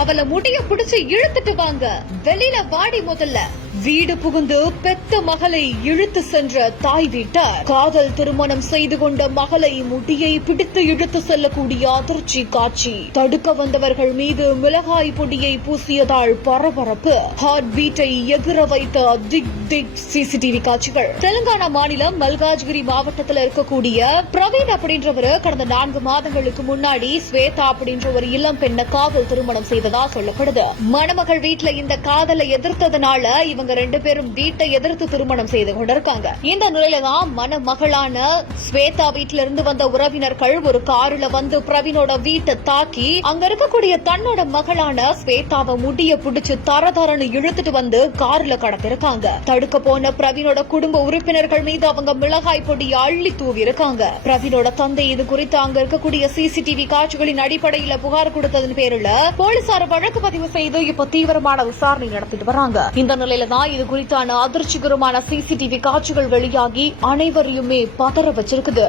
அவளை முடிய பிடிச்சு இழுத்துட்டு வாங்க. வெளியில வாடி முதல்ல. வீடு புகுந்து பெத்த மகளை இழுத்து சென்ற தாய் வீட்டார். காதல் திருமணம் செய்து கொண்ட மகளை முடியை பிடித்து இழுத்து செல்லக்கூடிய அதிர்ச்சி காட்சி. தடுக்க வந்தவர்கள் மீது மிளகாய் பொடியை பூசியதால் பரபரப்பு. ஹார்ட் பீட்டை எகிர வைத்த திக் திக் சிசிடிவி காட்சிகள். தெலுங்கானா மாநிலம் மல்காஜ்கிரி மாவட்டத்தில் இருக்கக்கூடிய பிரவீன் அப்படின்றவர் கடந்த நான்கு மாதங்களுக்கு முன்னாடி ஸ்வேதா அப்படின்ற ஒரு இளம் பெண்ண காதல் திருமணம் செய்ததா சொல்லப்படுது. மணமகள் வீட்டுல இந்த காதலை எதிர்த்ததுனால இவங்க ரெண்டு பேரும் வீட்டை எதிர்த்து திருமணம் செய்து கொண்டிருக்காங்க. இந்த நிலையில தான் மணமகளான ஸ்வேதா வீட்டுல இருந்து வந்த உறவினர்கள் ஒரு காருல வந்து பிரவீனோட வீட்டை தாக்கி அங்க இருக்கக்கூடிய தன்னோட மகளான ஸ்வேதாவை முடிய புடிச்சு தரதரன்னு இழுத்துட்டு வந்து கார்ல கடத்திருக்காங்க. தடுக்க போன பிரவீனோட குடும்ப உறுப்பினர்கள் மீது அவங்க மிளகாய் பொடி அள்ளி தூவி இருக்காங்க. பிரவீனோட தந்தை இது குறித்து அங்க இருக்கக்கூடிய சிசிடிவி காட்சிகளின் அடிப்படையில புகார் கொடுத்ததன் பேரில் போலீசார் வழக்கு பதிவு செய்து இப்ப தீவிரமான விசாரணை நடத்திட்டு வராங்க. இந்த நிலையில தான் இது குறித்தான அதிர்ச்சிகரமான சிசிடிவி காட்சிகள் வெளியாகி அனைவரையுமே பதற வச்சிருக்குது.